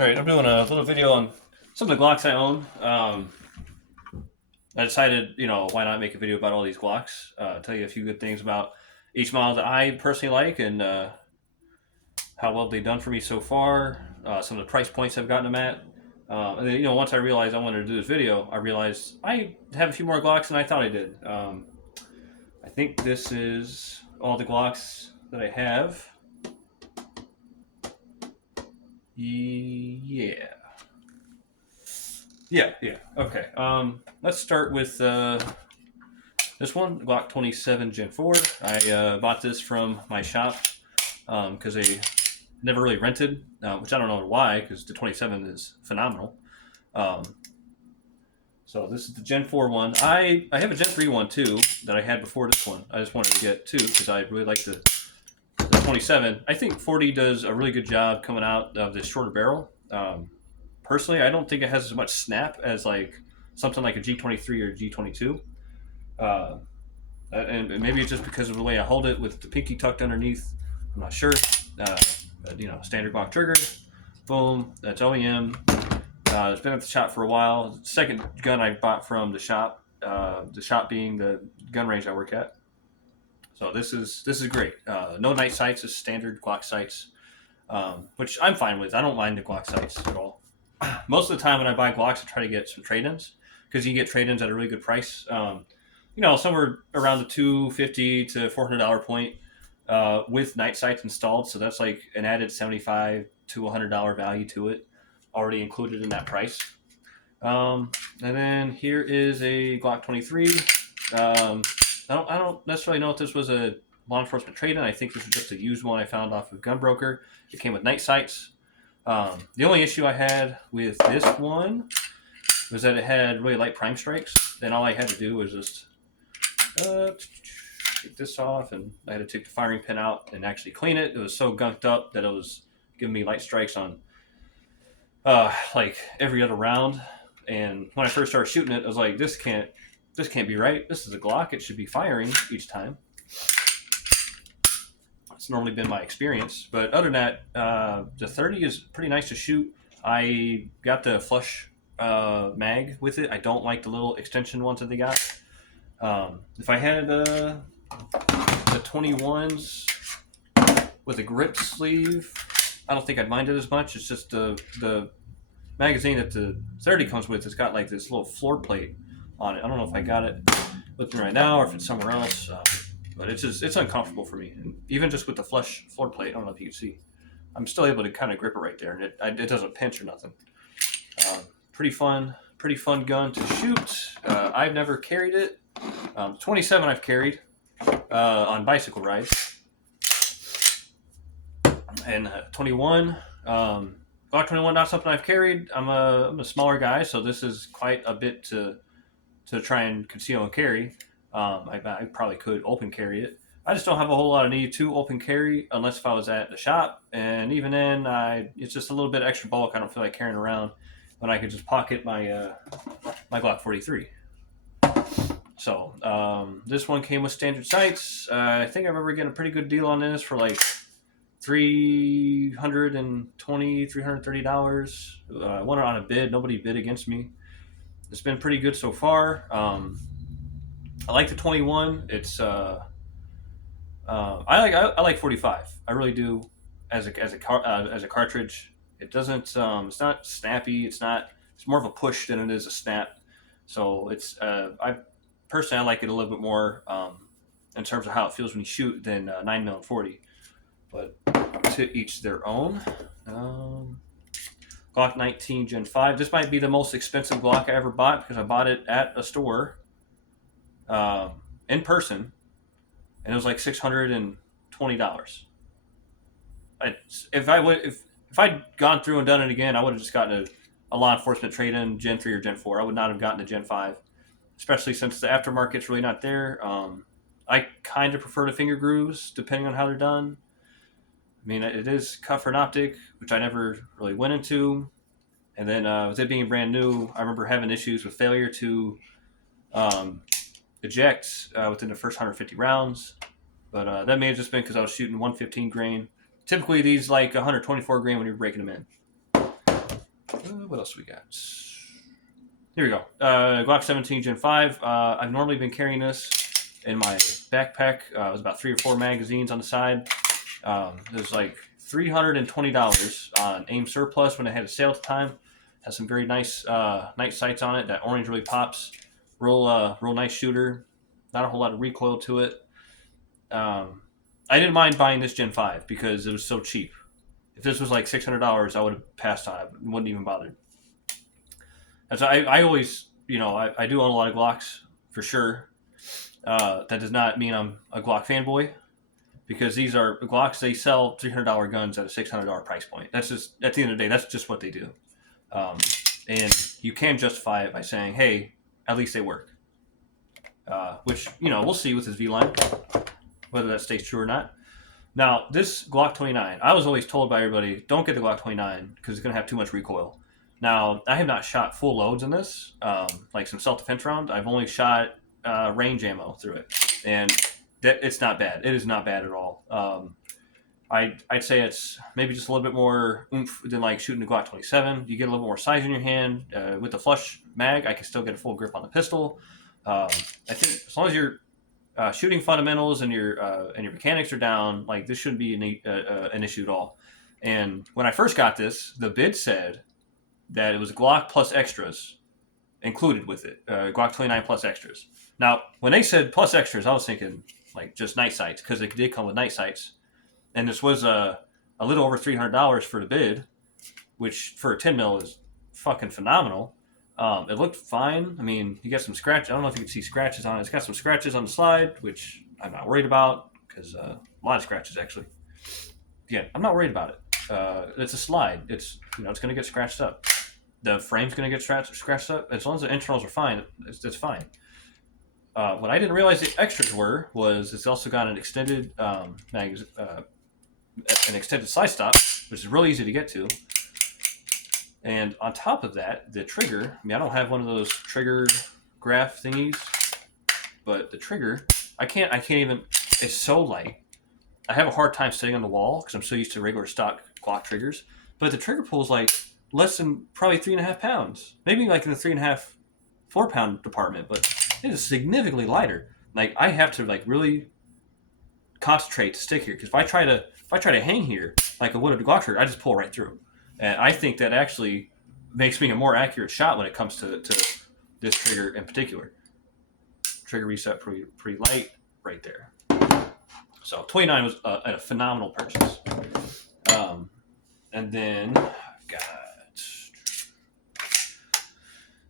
Alright, I'm doing a little video on some of the Glocks I own. I decided, why not make a video about all these Glocks? Tell you a few good things about each model that I personally like and how well they've done for me so far. Some of the price points I've gotten them at. And then, once I realized I wanted to do this video, I realized I have a few more Glocks than I thought I did. I think this is all the Glocks that I have. Yeah. Yeah. Okay. Let's start with this one, Glock 27 Gen 4. I bought this from my shop because they never really rented, which I don't know why, because the 27 is phenomenal. So this is the Gen 4 one. I have a Gen 3 one too that I had before this one. I just wanted to get two because I really like the 27. I think 40 does a really good job coming out of this shorter barrel. Personally, I don't think it has as much snap as like something like a G23 or G22. And maybe it's just because of the way I hold it with the pinky tucked underneath. I'm not sure. Standard Glock trigger. Boom. That's OEM. It's been at the shop for a while. Second gun I bought from the shop. The shop being the gun range I work at. So this is great. No night sights, just standard Glock sights, which I'm fine with. I don't mind the Glock sights at all. Most of the time when I buy Glocks, I try to get some trade-ins because you can get trade-ins at a really good price. Somewhere around the $250 to $400 point with night sights installed. So that's like an added $75 to $100 value to it, already included in that price. And then here is a Glock 23. I don't necessarily know if this was a law enforcement trade-in. I think this was just a used one I found off of Gunbroker. It came with night sights. The only issue I had with this one was that it had really light prime strikes, and all I had to do was just take this off, and I had to take the firing pin out and actually clean it. It was so gunked up that it was giving me light strikes on like every other round. And when I first started shooting it, I was like, this can't be right. This is a Glock. It should be firing each time. It's normally been my experience. But other than that, the 30 is pretty nice to shoot. I got the flush mag with it. I don't like the little extension ones that they got. If I had the 21s with a grip sleeve, I don't think I'd mind it as much. It's just the magazine that the 30 comes with. It's got like this little floor plate on it. I don't know if I got it with me right now or if it's somewhere else, but it's uncomfortable for me. And even just with the flush floor plate, I don't know if you can see, I'm still able to kind of grip it right there, and it doesn't pinch or nothing. Pretty fun gun to shoot. I've never carried it. 27 I've carried on bicycle rides, and 21. Glock 21 not something I've carried. I'm a smaller guy, so this is quite a bit to try and conceal and carry. I probably could open carry it. I just don't have a whole lot of need to open carry unless if I was at the shop, and even then, it's just a little bit extra bulk. I don't feel like carrying around when I could just pocket my my Glock 43. So this one came with standard sights. I think I remember getting a pretty good deal on this for like $330. I won it on a bid. Nobody bid against me. It's been pretty good so far. I like the 21. It's I like 45. I really do. As a cartridge, it doesn't. It's not snappy. It's more of a push than it is a snap. So it's. I like it a little bit more in terms of how it feels when you shoot than 9mm and 40. But to each their own. Glock 19 Gen 5. This might be the most expensive Glock I ever bought because I bought it at a store in person, and it was like $620. If I'd gone through and done it again, I would have just gotten a law enforcement trade-in Gen 3 or Gen 4. I would not have gotten a Gen 5, especially since the aftermarket's really not there. I kind of prefer the finger grooves depending on how they're done. I mean, it is cut for an optic, which I never really went into. And then with it being brand new, I remember having issues with failure to eject within the first 150 rounds. But that may have just been because I was shooting 115 grain. Typically, these like 124 grain when you're breaking them in. What else we got? Here we go. Glock 17 Gen 5. I've normally been carrying this in my backpack. It was about 3 or 4 magazines on the side. There's like $320 on AIM Surplus when it had a sale at the time. Has some very nice sights on it. That orange really pops. Real nice shooter. Not a whole lot of recoil to it. I didn't mind buying this Gen 5 because it was so cheap. If this was like $600, I would have passed on it. Wouldn't even bother. As I always, I do own a lot of Glocks for sure. That does not mean I'm a Glock fanboy, because these are Glocks. They sell $300 guns at a $600 price point. That's just, at the end of the day, that's just what they do. And you can justify it by saying, hey, at least they work. Which, we'll see with this V-line, whether that stays true or not. Now, this Glock 29, I was always told by everybody, don't get the Glock 29 because it's going to have too much recoil. Now, I have not shot full loads in this, like some self-defense rounds. I've only shot range ammo through it, and it's not bad. It is not bad at all. I'd say it's maybe just a little bit more oomph than like shooting the Glock 27. You get a little more size in your hand. With the flush mag, I can still get a full grip on the pistol. I think as long as your shooting fundamentals and your mechanics are down, like this shouldn't be an issue at all. And when I first got this, the bid said that it was Glock plus extras included with it, Glock 29 plus extras. Now, when they said plus extras, I was thinking like just night sights, because it did come with night sights. And this was a little over $300 for the bid, which for a 10 mil is fucking phenomenal. It looked fine. I mean, you got some scratches. I don't know if you can see scratches on it. It's got some scratches on the slide, which I'm not worried about, because a lot of scratches actually. Yeah, I'm not worried about it. It's a slide. It's it's going to get scratched up. The frame's going to get scratched up. As long as the internals are fine, it's fine. What I didn't realize the extras was it's also got an extended an extended side stop, which is really easy to get to. And on top of that, the trigger, I don't have one of those trigger graph thingies, but the trigger, I can't even, it's so light. I have a hard time sitting on the wall because I'm so used to regular stock Glock triggers, but the trigger pull is like less than probably 3.5 pounds, maybe like in the 3.5, 4 pound department, but it is significantly lighter. Like I have to like really concentrate to stick here, because if I try to hang here like I would a Glock trigger, I just pull right through. And I think that actually makes me a more accurate shot when it comes to this trigger in particular. Trigger reset pretty light right there. So 29 was a phenomenal purchase. And then I've got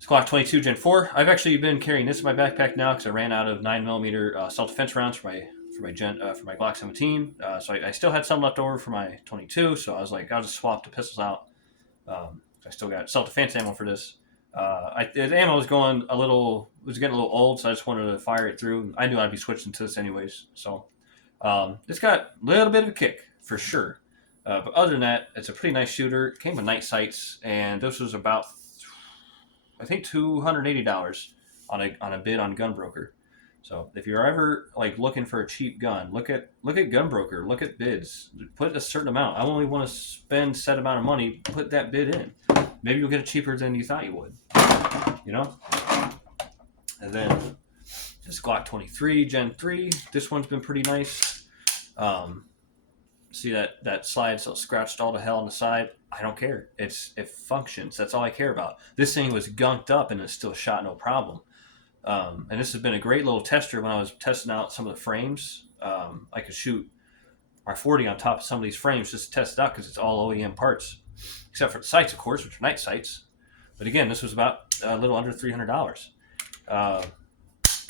Glock 22 Gen 4. I've actually been carrying this in my backpack now because I ran out of 9mm self-defense rounds for my Glock 17. So I still had some left over for my 22. So I was like, I'll just swap the pistols out. I still got self-defense ammo for this. The ammo was getting a little old, so I just wanted to fire it through. I knew I'd be switching to this anyways. So it's got a little bit of a kick for sure. But other than that, it's a pretty nice shooter. It came with night sights, and this was about, I think, $280 on a bid on Gunbroker. So if you're ever like looking for a cheap gun, look at Gunbroker, look at bids, put a certain amount. I only want to spend set amount of money, put that bid in. Maybe you'll get it cheaper than you thought you would. And then this Glock 23 Gen 3. This one's been pretty nice. See that slide so scratched all to hell on the side? I don't care. It functions. That's all I care about. This thing was gunked up and it still shot no problem. And this has been a great little tester when I was testing out some of the frames. I could shoot R40 on top of some of these frames just to test it out because it's all OEM parts, except for the sights, of course, which are night sights. But again, this was about a little under $300.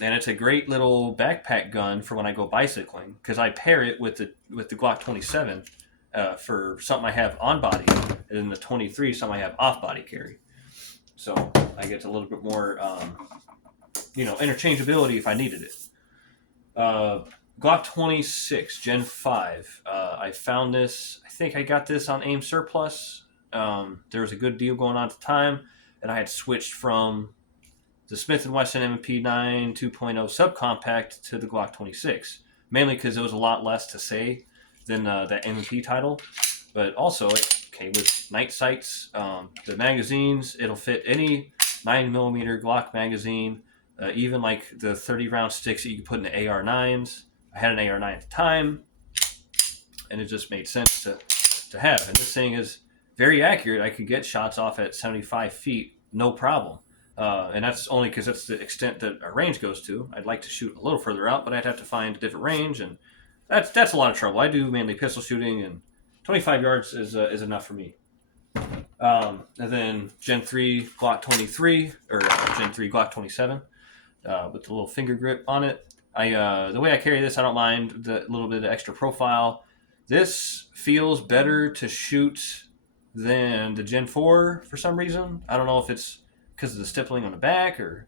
And it's a great little backpack gun for when I go bicycling, because I pair it with the Glock 27 for something I have on body, and then the 23 something I have off body carry. So I get a little bit more interchangeability if I needed it. Glock 26 Gen 5. I found this. I think I got this on AIM Surplus. There was a good deal going on at the time, and I had switched from the Smith & Wesson M&P 9 2.0 subcompact to the Glock 26, mainly because it was a lot less to say than that M&P title, but also it came with night sights. The magazines, it'll fit any 9mm Glock magazine, even like the 30-round sticks that you can put in the AR9s. I had an AR9 at the time, and it just made sense to have. And this thing is very accurate. I could get shots off at 75 feet, no problem. And that's only because that's the extent that our range goes to. I'd like to shoot a little further out, but I'd have to find a different range, and that's a lot of trouble. I do mainly pistol shooting, and 25 yards is enough for me. And then Gen 3 Glock 23, or Gen 3 Glock 27, with the little finger grip on it. The way I carry this, I don't mind the little bit of extra profile. This feels better to shoot than the Gen 4 for some reason. I don't know if it's because of the stippling on the back or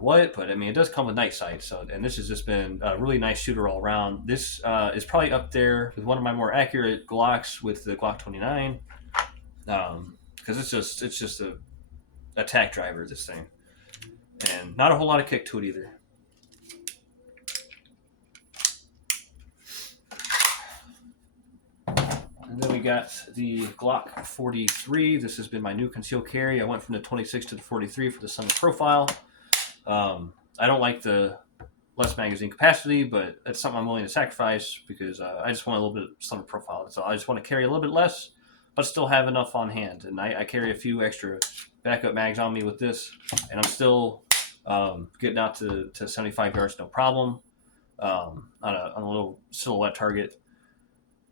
what, but I mean, it does come with night sight. So, and this has just been a really nice shooter all around. This is probably up there with one of my more accurate Glocks with the Glock 29, because it's just a attack driver, this thing, and not a whole lot of kick to it either. And then we got the Glock 43. This has been my new concealed carry. I went from the 26 to the 43 for the summer profile. I don't like the less magazine capacity, but it's something I'm willing to sacrifice because I just want a little bit slimmer profile. So I just want to carry a little bit less, but still have enough on hand. And I carry a few extra backup mags on me with this, and I'm still getting out to 75 yards, no problem, on a little silhouette target.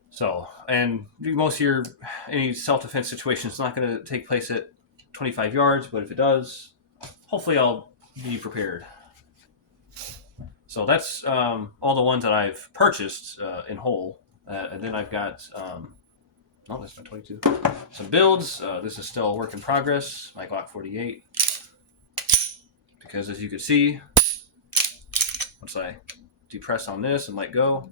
So, and most of any self-defense situation is not going to take place at 25 yards, but if it does, hopefully I'll be prepared. So that's all the ones that I've purchased in whole. And then I've got, that's my 22. Some builds. This is still a work in progress, my Glock 48. Because as you can see, once I depress on this and let go,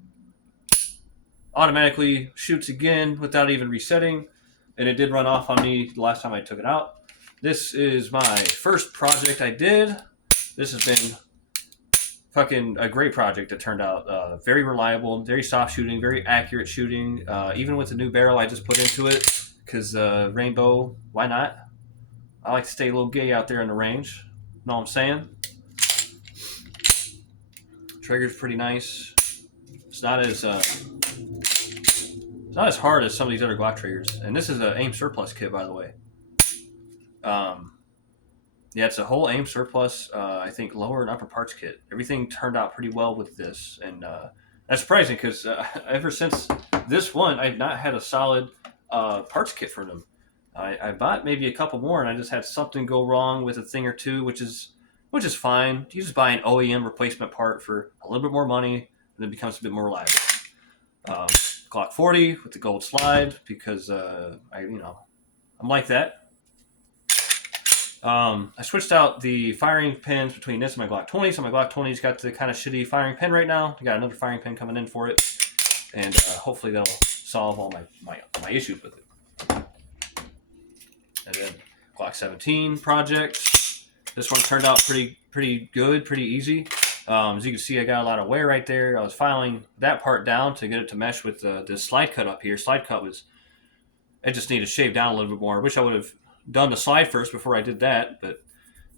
automatically shoots again without even resetting, and it did run off on me the last time I took it out. This is my first project I did. This has been fucking a great project that turned out very reliable, very soft shooting, very accurate shooting, even with the new barrel I just put into it, because rainbow, why not? I like to stay a little gay out there in the range, know what I'm saying? Trigger's pretty nice. It's not as hard as some of these other Glock triggers. And this is an aim surplus kit, by the way. Yeah, it's a whole aim surplus, I think, lower and upper parts kit. Everything turned out pretty well with this. And that's surprising because ever since this one, I've not had a solid parts kit for them. I bought maybe a couple more, and I just had something go wrong with a thing or two, which is fine. You just buy an OEM replacement part for a little bit more money, and it becomes a bit more reliable. Glock 40 with the gold slide because I'm like that. I switched out the firing pins between this and my Glock 20, so my Glock 20's got the kind of shitty firing pin right now. I got another firing pin coming in for it, and hopefully that'll solve all my issues with it. And then Glock 17 project. This one turned out pretty good, pretty easy. As you can see, I got a lot of wear right there. I was filing that part down to get it to mesh with the slide cut up here. Slide cut it just needed to shave down a little bit more. I wish I would have done the slide first before I did that, but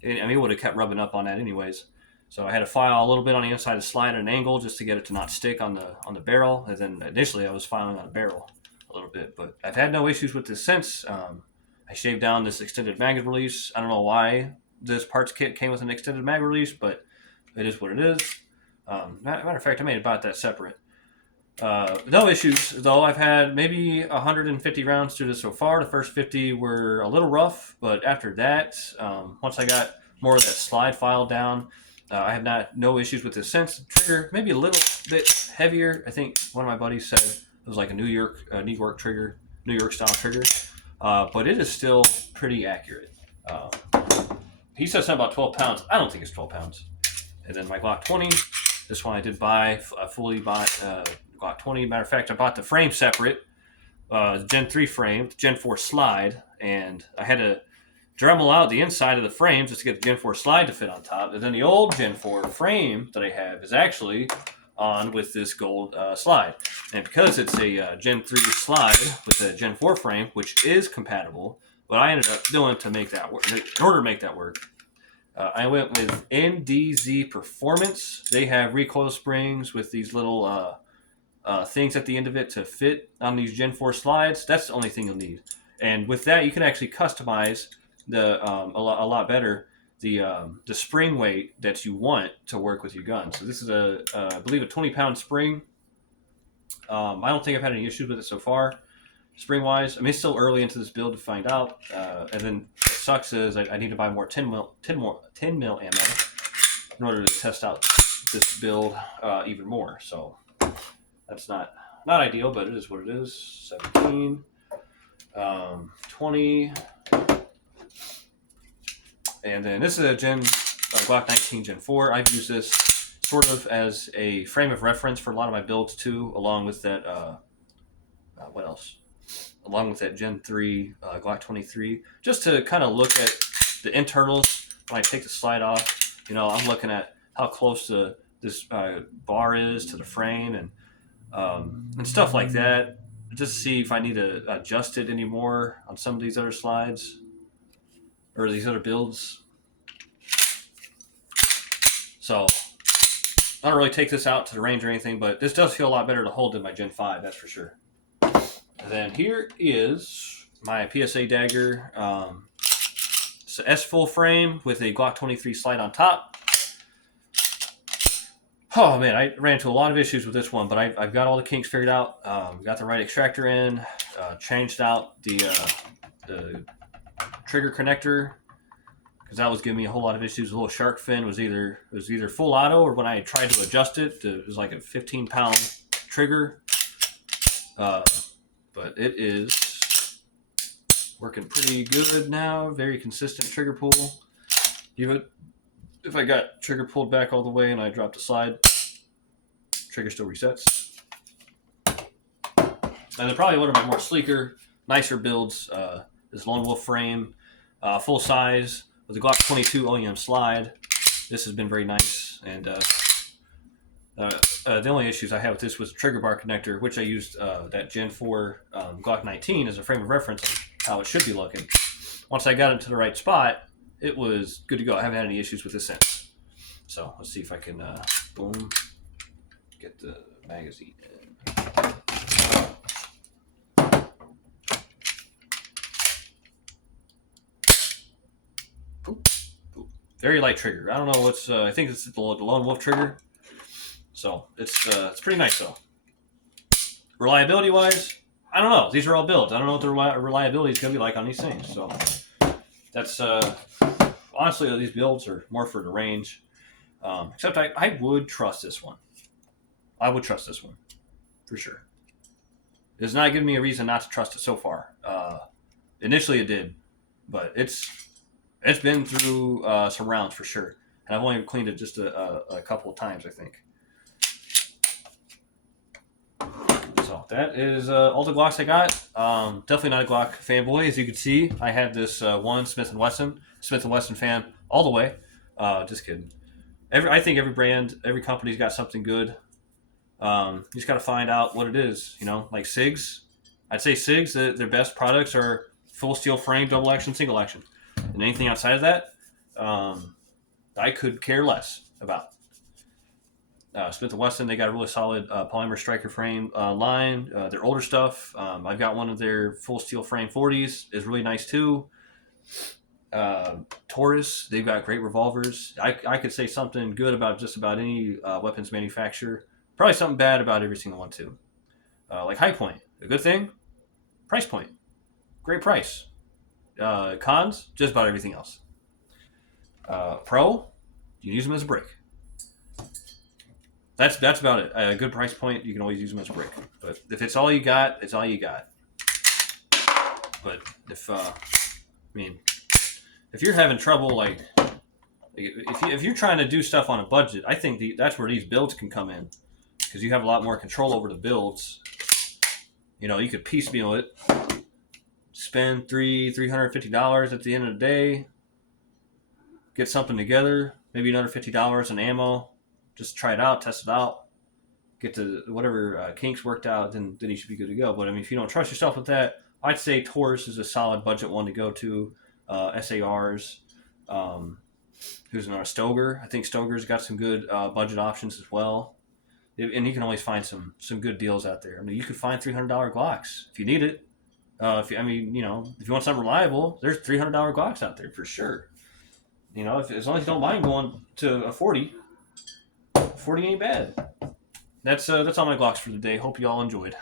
it would have kept rubbing up on that anyways. So I had to file a little bit on the inside of the slide at an angle just to get it to not stick on the barrel. And then initially I was filing on the barrel a little bit, but I've had no issues with this since. I shaved down this extended mag release. I don't know why this parts kit came with an extended mag release, but it is what it is. Matter of fact, I made about that separate. No issues, though. I've had maybe 150 rounds through this so far. The first 50 were a little rough, but after that, once I got more of that slide file down, I have no issues with this since. The trigger, maybe a little bit heavier. I think one of my buddies said it was like a New York trigger, New York style trigger, but it is still pretty accurate. He said something about 12 pounds. I don't think it's 12 pounds. And then my Glock 20, this one I did buy, fully bought Glock 20. Matter of fact, I bought the frame separate, Gen 3 frame, Gen 4 slide, and I had to Dremel out the inside of the frame just to get the Gen 4 slide to fit on top. And then the old Gen 4 frame that I have is actually on with this gold slide. And because it's a Gen 3 slide with a Gen 4 frame, which is compatible, what I ended up doing to make that work, in order to make that work, I went with NDZ Performance. They have recoil springs with these little things at the end of it to fit on these Gen 4 slides. That's the only thing you'll need. And with that, you can actually customize the a lot better the spring weight that you want to work with your gun. So this is I believe a 20-pound spring. I don't think I've had any issues with it so far, spring wise. I mean, it's still early into this build to find out. And then what sucks is I need to buy more 10 mil ammo in order to test out this build even more. So that's not ideal, but it is what it is. 17, 20. And then this is a Glock 19 Gen 4. I've used this sort of as a frame of reference for a lot of my builds too, along with that, what else? Along with that Gen 3 Glock 23, just to kind of look at the internals when I take the slide off. You know, I'm looking at how close this bar is to the frame and stuff like that, just to see if I need to adjust it anymore on some of these other slides or these other builds. So I don't really take this out to the range or anything, but this does feel a lot better to hold than my Gen 5, that's for sure. And then here is my PSA dagger. It's an S full frame with a Glock 23 slide on top. Oh man, I ran into a lot of issues with this one, but I've got all the kinks figured out. Got the right extractor in, changed out the trigger connector, because that was giving me a whole lot of issues. The little shark fin was either full auto, or when I tried to adjust it, it was like a 15-pound trigger. But it is working pretty good now. Very consistent trigger pull. Even if I got trigger pulled back all the way and I dropped the slide, trigger still resets. And then probably one of my more sleeker, nicer builds is Lone Wolf frame, full size with a Glock 22 OEM slide. This has been very nice. And the only issues I had with this was the trigger bar connector, which I used that Gen 4 Glock 19 as a frame of reference on how it should be looking. Once I got it to the right spot, it was good to go. I haven't had any issues with this since. So let's see if I can, boom, get the magazine in. Very light trigger. I don't know what's, I think it's the Lone Wolf trigger. So it's pretty nice though. Reliability wise, I don't know. These are all builds. I don't know what the reliability is going to be like on these things. So that's honestly, these builds are more for the range. Except I would trust this one. I would trust this one for sure. It's not giving me a reason not to trust it so far. Initially, it did, but it's been through some rounds for sure, and I've only cleaned it just a couple of times, I think. So that is all the Glocks I got. Definitely not a Glock fanboy, as you can see. I had this one Smith & Wesson fan all the way. Just kidding. I think every brand, every company's got something good. You just got to find out what it is. You know, like SIGs. I'd say SIGs, their best products are full steel frame, double action, single action. And anything outside of that, I could care less about. Smith & Wesson, they got a really solid polymer striker frame line. Their older stuff, I've got one of their full steel frame 40s, is really nice too. Taurus, they've got great revolvers. I could say something good about just about any weapons manufacturer. Probably something bad about every single one too. Like High Point, a good thing, price point, great price. Cons, just about everything else. Pro, you can use them as a brick. That's about it. A good price point, you can always use them as a brick. But if it's all you got, it's all you got. But if you're having trouble, like if you're trying to do stuff on a budget, I think that's where these builds can come in, because you have a lot more control over the builds. You know, you could piecemeal it, spend $350 at the end of the day, get something together, maybe another $50 in ammo, just try it out, test it out, get the whatever kinks worked out, then you should be good to go. But I mean, if you don't trust yourself with that, I'd say Taurus is a solid budget one to go to. SARs. Who's another Stoger? I think Stoger's got some good budget options as well, and you can always find some good deals out there. I mean, you could find $300 Glocks if you need it. If you, I mean, you know, if you want something reliable, there's $300 Glocks out there for sure. You know, as long as you don't mind going to a 40, 40 ain't bad. That's all my Glocks for the day. Hope you all enjoyed.